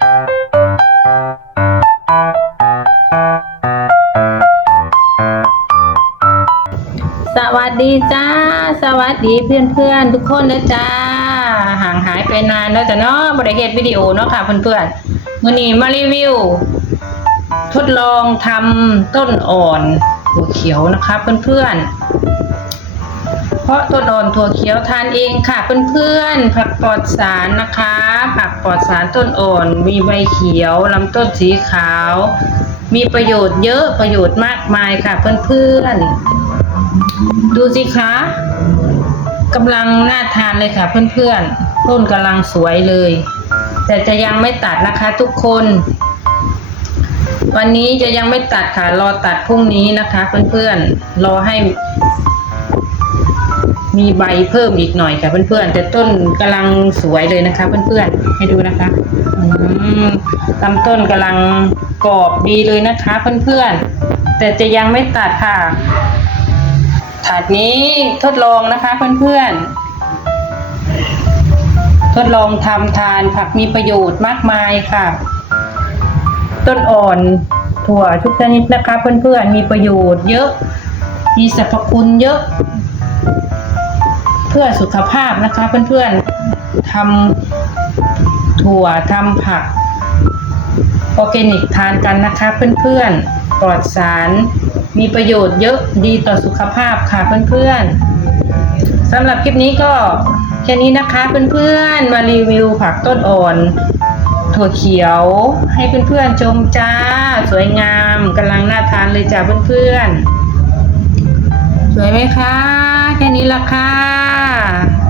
สวัสดีจ้า สวัสดีเพื่อนเพื่อนๆทุกคนนะจ้า ห่างหายไปนานแล้วจ้ะเนาะบริเฮ็ดวิดีโอเนาะค่ะเพื่อนๆมื่อนี้มารีวิว ทดลองทำต้นอ่อนถั่วเขียวนะคะเพื่อนๆ เพราะต้นอ่อนถั่วเขียวทานเองค่ะเพื่อนๆ ผักปลอดสารนะคะ ผักปลอดสารต้นอ่อน มีใบเขียวลำต้นสีขาว มีประโยชน์เยอะประโยชน์มากมายค่ะเพื่อนๆ ดูสิคะกำลังน่าทานเลยค่ะเพื่อนๆ ต้นกำลังสวยเลย แต่จะยังไม่ตัดนะคะทุกคน วันนี้จะยังไม่ตัดค่ะรอตัดพรุ่งนี้นะคะ เพื่อนๆรอให้ มีใบเพิ่มอีกหน่อยค่ะเพื่อนๆ แต่ต้นกำลังสวยเลยนะคะ เพื่อนๆ ให้ดูนะคะลำต้นกำลังกรอบดีเลยนะคะเพื่อนๆ แต่จะยังไม่ตัดค่ะ ถาดนี้ทดลองนะคะเพื่อนๆ ทดลองทำทานผักมีประโยชน์มากมายค่ะ ต้นอ่อนถั่วทุกชนิดนะคะ เพื่อนๆ มีประโยชน์เยอะ มีสรรพคุณเยอะ พื่อสุขภาพนะคะ เพื่อนๆทำถั่วทำผักออร์แกนิกทานกันนะคะ เพื่อนๆปลอดสารมีประโยชน์เยอะดีต่อสุขภาพค่ะเพื่อนๆสำหรับคลิปนี้ก็แค่นี้นะคะเพื่อนๆมารีวิวผักต้นอ่อน ถั่วเขียวให้เพื่อนๆชมจ้า สวยงามกำลังน่าทานเลยจ้าเพื่อนๆสวยไหมคะ แค่นี้ละค่ะ kita